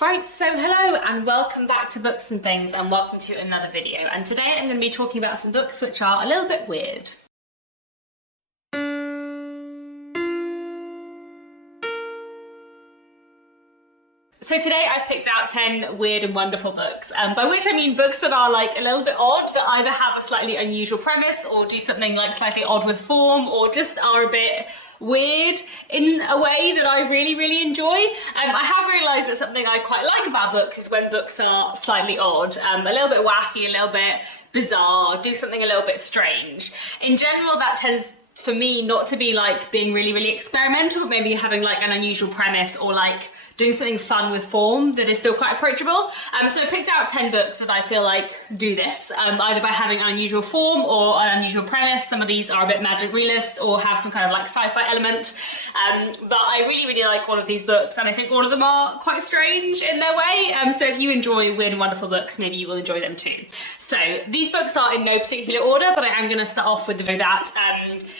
Right, so hello and welcome back to Books and Things and welcome to another video. And today I'm going to be talking about some books which are a little bit weird. So today I've picked out 10 weird and wonderful books, by which I mean books that are like a little bit odd, that either have a slightly unusual premise or do something like slightly odd with form or just are a bit weird in a way that I really enjoy. I have realised that something I quite like about books is when books are slightly odd, a little bit wacky, a little bit bizarre, do something a little bit strange. In general, that tends for me not to be like being really experimental, but maybe having like an unusual premise or like doing something fun with form that is still quite approachable. So I picked out 10 books that I feel like do this, either by having an unusual form or an unusual premise. Some of these are a bit magic realist or have some kind of like sci-fi element. But I really like all of these books, and I think all of them are quite strange in their way. So if you enjoy weird and wonderful books, maybe you will enjoy them too. So these books are in no particular order, but I am going to start off with the book that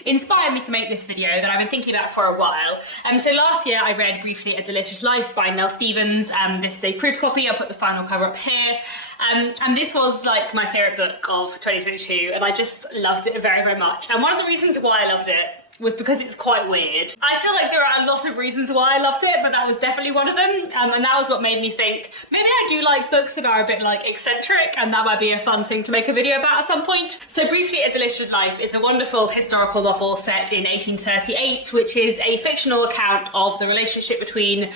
inspired me to make this video that I've been thinking about for a while. So last year I read briefly A Delicious Life by Nell Stevens. This is a proof copy. I'll put the final cover up here. And this was like my favourite book of 2022, and I just loved it very much. And one of the reasons why I loved it was because it's quite weird. I feel like there are a lot of reasons why I loved it, but that was definitely one of them. And that was what made me think, maybe I do like books that are a bit like eccentric, and that might be a fun thing to make a video about at some point. So briefly, A Delicious Life is a wonderful historical novel set in 1838, which is a fictional account of the relationship between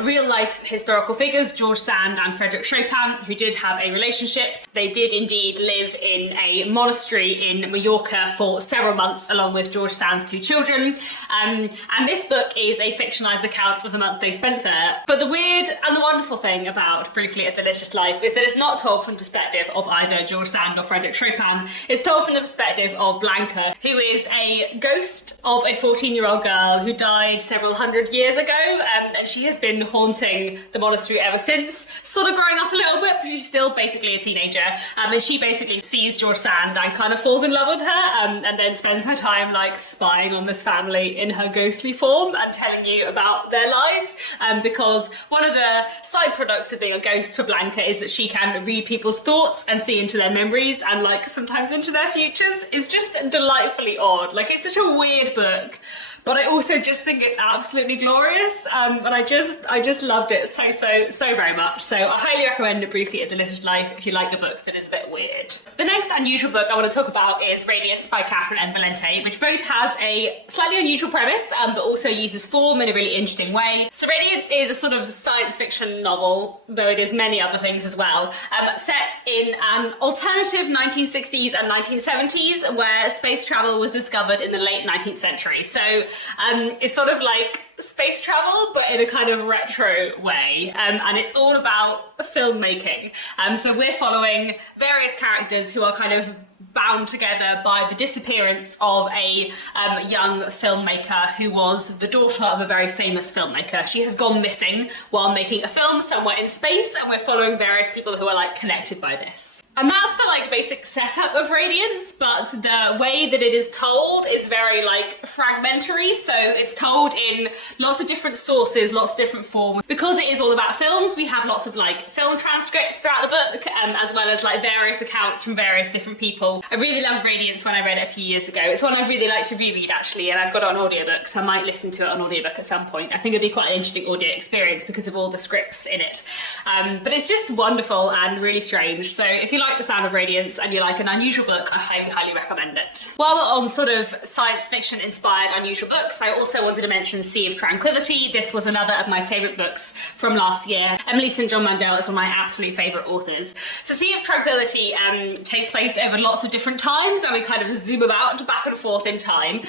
real life historical figures, George Sand and Frederick Chopin, who did have a relationship. They did indeed live in a monastery in Mallorca for several months, along with George Sand's two children, and this book is a fictionalized account of the month they spent there. But the weird and the wonderful thing about briefly A Delicious Life is that it's not told from the perspective of either George Sand or Frederick Chopin. It's told from the perspective of Blanca, who is a ghost of a 14-year-old girl who died several hundred years ago, and she has been haunting the monastery ever since, sort of growing up a little bit, but she's still basically a teenager, and she basically sees George Sand and kind of falls in love with her, and then spends her time like spying on this family in her ghostly form and telling you about their lives, because one of the side products of being a ghost for Blanca is that she can read people's thoughts and see into their memories and like sometimes into their futures. Is just delightfully odd. Like, it's such a weird book, but I also just think it's absolutely glorious, and I just loved it so very much. So I highly recommend it, briefly A Delicious Life, if you like a book that is a bit weird. The next unusual book I want to talk about is Radiance by Catherine M. Valente, which both has a slightly unusual premise, but also uses form in a really interesting way. So Radiance is a sort of science fiction novel, though it is many other things as well, set in an alternative 1960s and 1970s where space travel was discovered in the late 19th century. So it's sort of like space travel, but in a kind of retro way, and it's all about filmmaking. So we're following various characters who are kind of bound together by the disappearance of a young filmmaker who was the daughter of a very famous filmmaker. She has gone missing while making a film somewhere in space, and we're following various people who are like connected by this. And that's the like basic setup of Radiance, but the way that it is told is very like fragmentary. So it's told in lots of different sources, lots of different forms. Because it is all about films, we have lots of like film transcripts throughout the book, as well as like various accounts from various different people. I really loved Radiance when I read it a few years ago. It's one I'd really like to reread actually, and I've got it on audiobook, so I might listen to it on audiobook at some point. I think it'd be quite an interesting audio experience because of all the scripts in it. But it's just wonderful and really strange. So if you like the sound of Radiance and you like an unusual book, I highly recommend it. While we're on sort of science fiction inspired unusual books, I also wanted to mention Sea of Tranquility. This was another of my favourite books from last year. Emily St. John Mandel is one of my absolute favourite authors. So Sea of Tranquility takes place over lots of different times, and we kind of zoom about back and forth in time.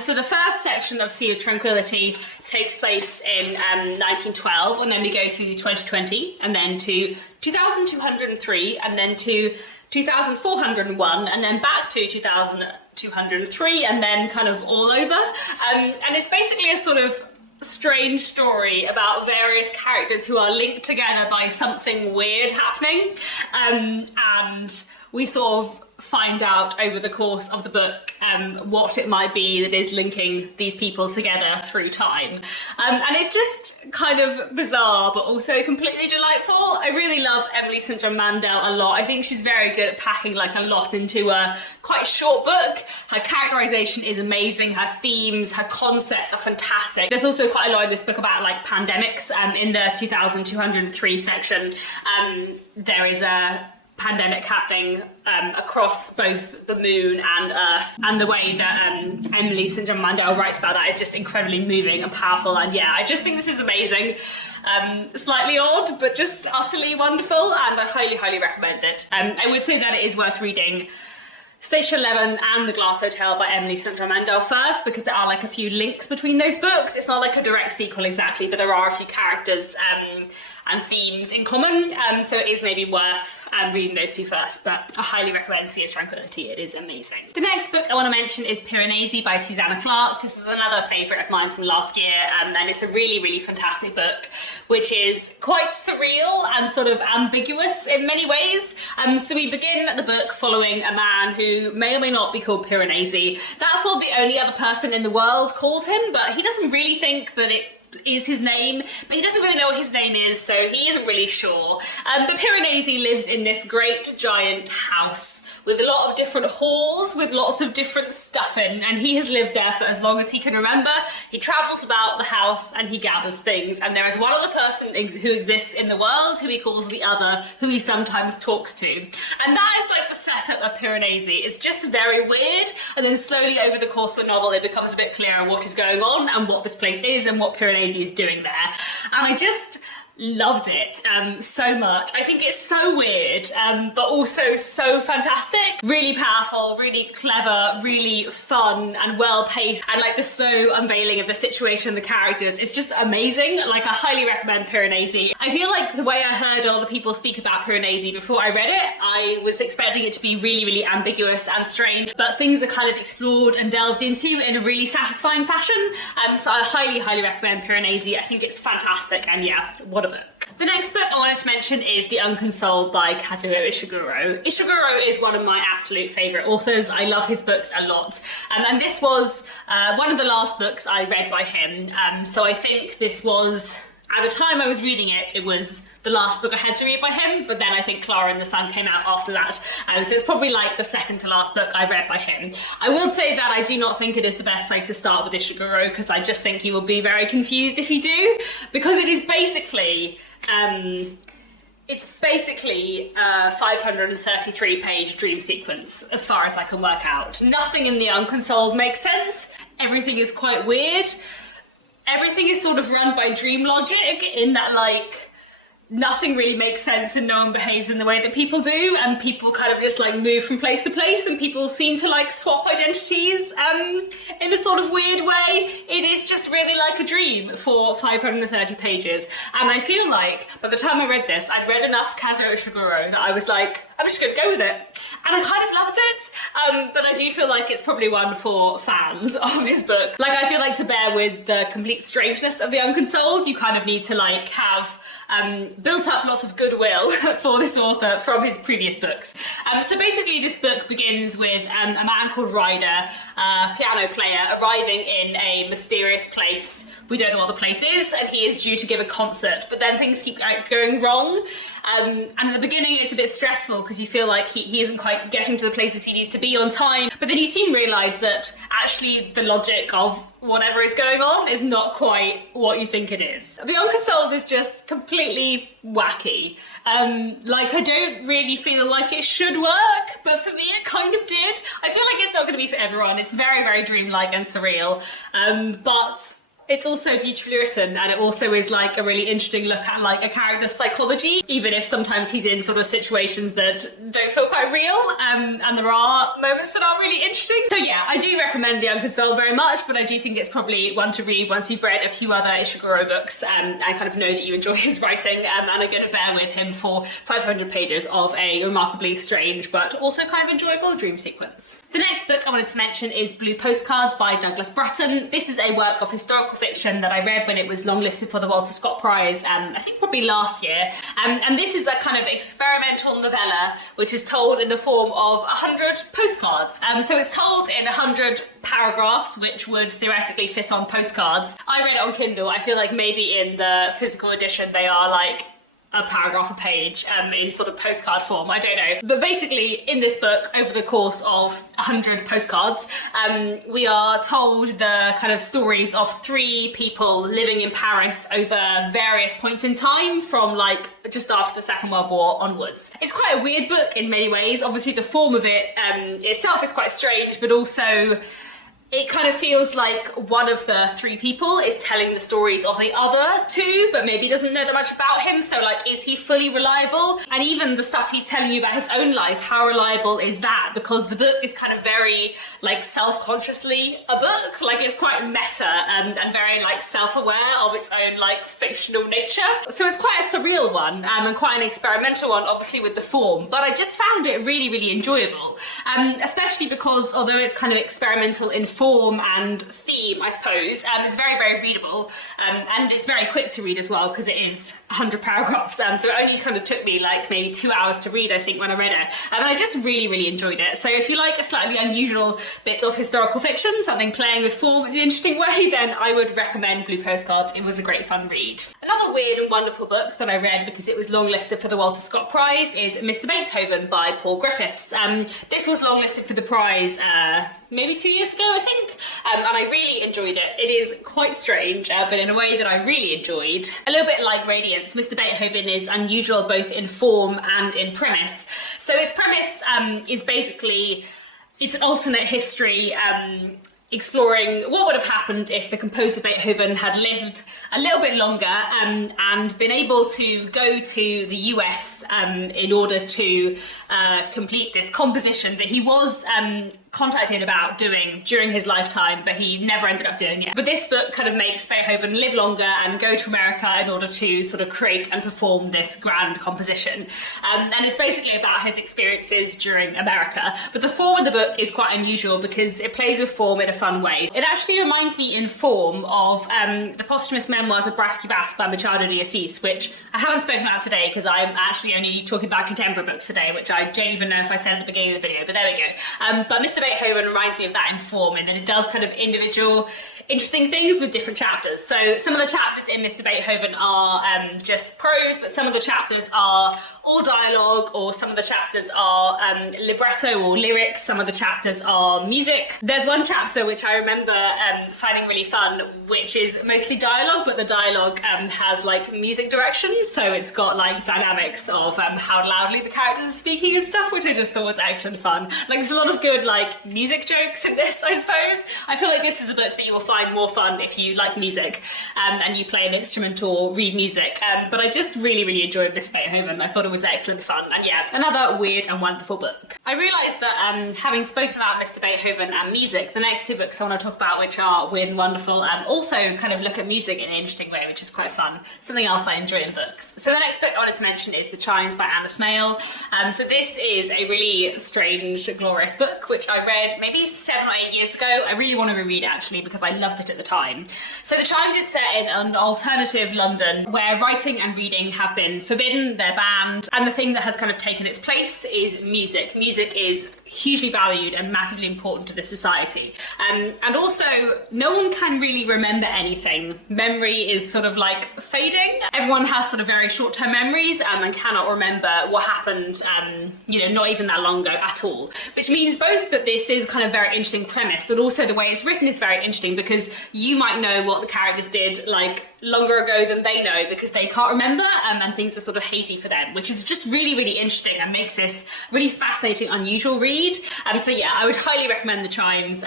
So the first section of Sea of Tranquility takes place in 1912, and then we go through 2020, and then to 2203, and then to 2401, and then back to 2203, and then kind of all over. And it's basically a sort of strange story about various characters who are linked together by something weird happening. And we sort of find out over the course of the book what it might be that is linking these people together through time. And it's just kind of bizarre, but also completely delightful. I really love Emily St. John Mandel a lot. I think she's very good at packing like a lot into a quite short book. Her characterization is amazing. Her themes, her concepts are fantastic. There's also quite a lot in this book about like pandemics. In the 2203 section, there is a pandemic happening across both the moon and Earth, and the way that Emily St. John Mandel writes about that is just incredibly moving and powerful. And yeah, I just think this is amazing. Slightly odd, but just utterly wonderful, and I highly recommend it. I would say that it is worth reading Station 11 and The Glass Hotel by Emily St. John Mandel first, because there are like a few links between those books. It's not like a direct sequel exactly, but there are a few characters and themes in common, so it is maybe worth reading those two first, but I highly recommend Sea of Tranquility. It is amazing. The next book I want to mention is Piranesi by Susanna Clarke. This was another favourite of mine from last year, and it's a really fantastic book, which is quite surreal and sort of ambiguous in many ways. So we begin the book following a man who may or may not be called Piranesi. That's what the only other person in the world calls him, but he doesn't really think that it is his name, but he doesn't really know what his name is, so he isn't really sure. But Piranesi lives in this great giant house with a lot of different halls with lots of different stuff in, and he has lived there for as long as he can remember. He travels about the house and he gathers things, and there is one other person who exists in the world who he calls the other, who he sometimes talks to. And that is like the setup of Piranesi. It's just very weird, and then slowly over the course of the novel it becomes a bit clearer what is going on and what this place is and what Piranesi is doing there. And I just loved it so much. I think it's so weird, but also so fantastic. Really powerful, really clever, really fun and well paced, and like the slow unveiling of the situation, the characters, it's just amazing. Like, I highly recommend Piranesi. I feel like the way I heard all the people speak about Piranesi before I read it, I was expecting it to be really ambiguous and strange, but things are kind of explored and delved into in a really satisfying fashion. So I highly recommend Piranesi. I think it's fantastic, and yeah, what a book. The next book I wanted to mention is The Unconsole by Kazuo Ishiguro. Ishiguro is one of my absolute favourite authors. I love his books a lot. And this was one of the last books I read by him. So I think this was, at the time I was reading it, it was the last book I had to read by him, but then I think Clara and the Sun came out after that. So it's probably like the second to last book I read by him. I will say that I do not think it is the best place to start with Ishiguro, because I just think you will be very confused if you do, because it is basically a 533-page dream sequence, as far as I can work out. Nothing in The Unconsoled makes sense. Everything is quite weird. Everything is sort of run by dream logic, in that, like, nothing really makes sense and no one behaves in the way that people do, and people kind of just like move from place to place, and people seem to like swap identities in a sort of weird way. It is just really like a dream for 530 pages, and I feel like by the time I read this, I'd read enough Kazuo Ishiguro that I was like, I'm just gonna go with it. And I kind of loved it, but I do feel like it's probably one for fans of his book. Like, I feel like to bear with the complete strangeness of The Unconsoled, you kind of need to like have built up lots of goodwill for this author from his previous books. So basically this book begins with a man called Ryder, a piano player, arriving in a mysterious place. We don't know what the place is, and he is due to give a concert, but then things keep going wrong. And at the beginning it's a bit stressful because you feel like he isn't quite getting to the places he needs to be on time, but then you soon realise that actually the logic of whatever is going on is not quite what you think it is. The Unconsoled is just completely wacky. Like, I don't really feel like it should work, but for me it kind of did. I feel like it's not going to be for everyone. It's very dreamlike and surreal, but it's also beautifully written, and it also is like a really interesting look at like a character's psychology, even if sometimes he's in sort of situations that don't feel quite real, and there are moments that are really interesting. So yeah, I do recommend The Unconsoled very much, but I do think it's probably one to read once you've read a few other Ishiguro books and kind of know that you enjoy his writing, and are going to bear with him for 500 pages of a remarkably strange but also kind of enjoyable dream sequence. The next book I wanted to mention is Blue Postcards by Douglas Bratton. This is a work of historical historical fiction that I read when it was longlisted for the Walter Scott Prize, I think probably last year. And this is a kind of experimental novella which is told in the form of 100 postcards. So it's told in 100 paragraphs, which would theoretically fit on postcards. I read it on Kindle. I feel like maybe in the physical edition they are like a paragraph a page in sort of postcard form, I don't know. But basically in this book, over the course of 100 postcards, we are told the kind of stories of 3 people living in Paris over various points in time from like just after the Second World War onwards. It's quite a weird book in many ways. Obviously the form of it itself is quite strange, but also it kind of feels like one of the 3 people is telling the stories of the other 2, but maybe doesn't know that much about him. So like, is he fully reliable? And even the stuff he's telling you about his own life, how reliable is that? Because the book is kind of very like self-consciously a book. Like it's quite meta and very like self-aware of its own like fictional nature. So it's quite a surreal one and quite an experimental one, obviously with the form. But I just found it really, really enjoyable. Especially because although it's kind of experimental in form and theme, I suppose, it's very, very readable, and it's very quick to read as well because it is 100 paragraphs, so it only kind of took me like maybe 2 hours to read, I think, when I read it, and I just really, really enjoyed it. So if you like a slightly unusual bit of historical fiction, something playing with form in an interesting way, then I would recommend Blue Postcards. It was a great fun read. Another weird and wonderful book that I read because it was longlisted for the Walter Scott Prize is Mr. Beethoven by Paul Griffiths. This was longlisted for the prize maybe 2 years ago, I think, and I really enjoyed it. It is quite strange, but in a way that I really enjoyed. A little bit like Radiance, Mr. Beethoven is unusual both in form and in premise. So its premise is basically, it's an alternate history exploring what would have happened if the composer Beethoven had lived a little bit longer and been able to go to the US in order to complete this composition that he was contacted about doing during his lifetime, but he never ended up doing it. But this book kind of makes Beethoven live longer and go to America in order to sort of create and perform this grand composition. And it's basically about his experiences during America. But the form of the book is quite unusual because it plays with form in a fun way. It actually reminds me in form of the posthumous memoirs of Brasky Bass by Machado de Assis, which I haven't spoken about today because I'm actually only talking about contemporary books today, which I don't even know if I said at the beginning of the video, but there we go. But Mr. Beethoven reminds me of that in form, in that it does kind of individual interesting things with different chapters. So some of the chapters in Mr. Beethoven are just prose, but some of the chapters are all dialogue, or some of the chapters are libretto or lyrics, some of the chapters are music. There's one chapter which I remember finding really fun, which is mostly dialogue, but the dialogue has like music directions, so it's got like dynamics of how loudly the characters are speaking and stuff, which I just thought was excellent fun. Like there's a lot of good like music jokes in this, I suppose. I feel like this is a book that you will find more fun if you like music and you play an instrument or read music. But I just really, really enjoyed this Beethoven. I thought it was excellent fun, and yeah, another weird and wonderful book. I realised that having spoken about Mr. Beethoven and music, the next 2 books I want to talk about, which are weird and wonderful, also kind of look at music in an interesting way, which is quite fun. Something else I enjoy in books. So the next book I wanted to mention is The Chimes by Anna Smale. So this is a really strange, glorious book, which I read maybe 7 or 8 years ago. I really want to reread it actually because I loved it at the time. So The Chimes is set in an alternative London where writing and reading have been forbidden, they're banned, and the thing that has kind of taken its place is music. Music is hugely valued and massively important to the society. And also, no one can really remember anything. Memory is sort of like fading. Everyone has sort of very short-term memories and cannot remember what happened, you know, not even that long ago at all. Which means both that this is kind of very interesting premise, but also the way it's written is very interesting because you might know what the characters did like longer ago than they know because they can't remember and things are sort of hazy for them, which is just really, really interesting and makes this really fascinating, unusual read. So yeah, I would highly recommend The Chimes.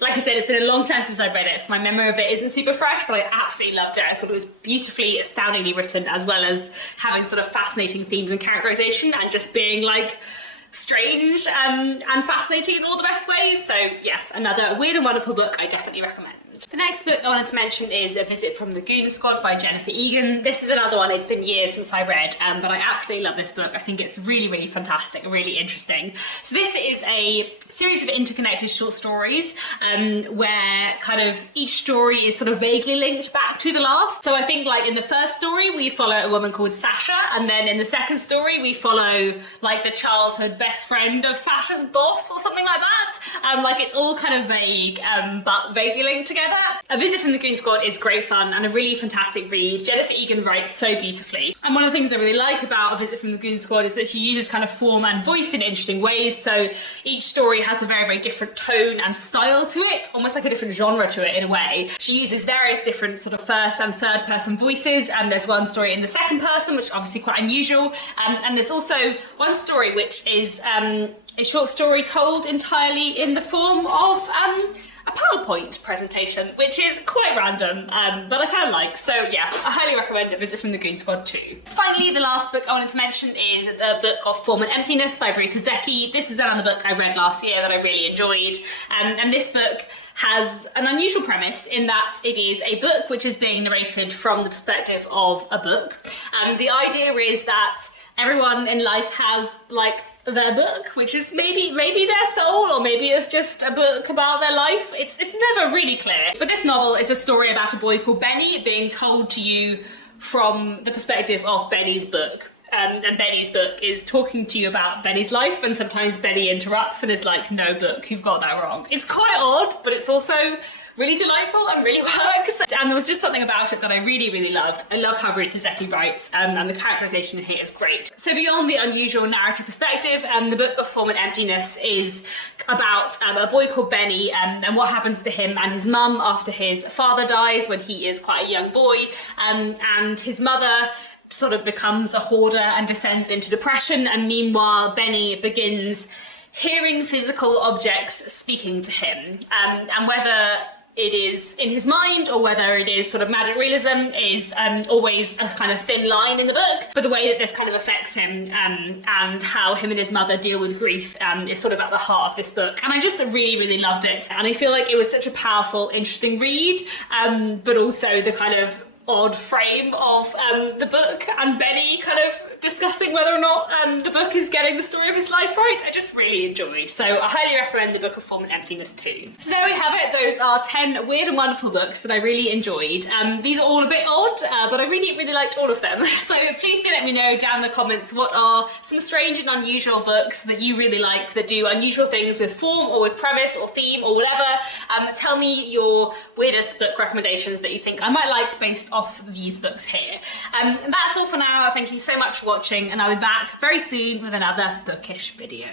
Like I said, it's been a long time since I read it, so my memory of it isn't super fresh, but I absolutely loved it. I thought it was beautifully, astoundingly written, as well as having sort of fascinating themes and characterization and just being like strange and fascinating in all the best ways. So yes, another weird and wonderful book I definitely recommend. The next book I wanted to mention is A Visit from the Goon Squad by Jennifer Egan. This is another one, it's been years since I read, but I absolutely love this book. I think it's really, really fantastic and really interesting. So this is a series of interconnected short stories where kind of each story is sort of vaguely linked back to the last. So I think like in the first story we follow a woman called Sasha, and then in the second story we follow like the childhood best friend of Sasha's boss or something like that. Like it's all kind of vague but vaguely linked together. A Visit from the Goon Squad is great fun and a really fantastic read. Jennifer Egan writes so beautifully, and one of the things I really like about A Visit from the Goon Squad is that she uses kind of form and voice in interesting ways. So each story has a very, very different tone and style to it, almost like a different genre to it in a way. She uses various different sort of first and third person voices, and there's one story in the second person, which is obviously quite unusual, and there's also one story which is a short story told entirely in the form of a PowerPoint presentation, which is quite random, but I kind of like. So yeah, I highly recommend A Visit from the Goon Squad too. Finally, the last book I wanted to mention is the book of Form and Emptiness by Rita Zecchi. This is another book I read last year that I really enjoyed, and this book has an unusual premise in that it is a book which is being narrated from the perspective of a book. The idea is that everyone in life has like their book, which is maybe their soul, or maybe it's just a book about their life. It's never really clear. But this novel is a story about a boy called Benny being told to you from the perspective of Benny's book. And Benny's book is talking to you about Benny's life, and sometimes Benny interrupts and is like, no book, you've got that wrong. It's quite odd, but it's also really delightful and really works. And there was just something about it that I really, really loved. I love how Rita Zecchi writes, and the characterization in here is great. So beyond the unusual narrative perspective, the book of Form and Emptiness is about a boy called Benny and what happens to him and his mum after his father dies when he is quite a young boy, and his mother sort of becomes a hoarder and descends into depression, and meanwhile Benny begins hearing physical objects speaking to him, and whether it is in his mind or whether it is sort of magic realism is always a kind of thin line in the book, but the way that this kind of affects him and how him and his mother deal with grief is sort of at the heart of this book. And I just really, really loved it, and I feel like it was such a powerful, interesting read, but also the kind of odd frame of the book and Benny kind of discussing whether or not the book is getting the story of his life right. I just really enjoyed. So I highly recommend the book of Form and Emptiness too. So there we have it. Those are 10 weird and wonderful books that I really enjoyed. These are all a bit odd, but I really, really liked all of them. So please do let me know down in the comments what are some strange and unusual books that you really like that do unusual things with form or with premise or theme or whatever. Tell me your weirdest book recommendations that you think I might like based off these books here. That's all for now. Thank you so much for watching, and I'll be back very soon with another bookish video.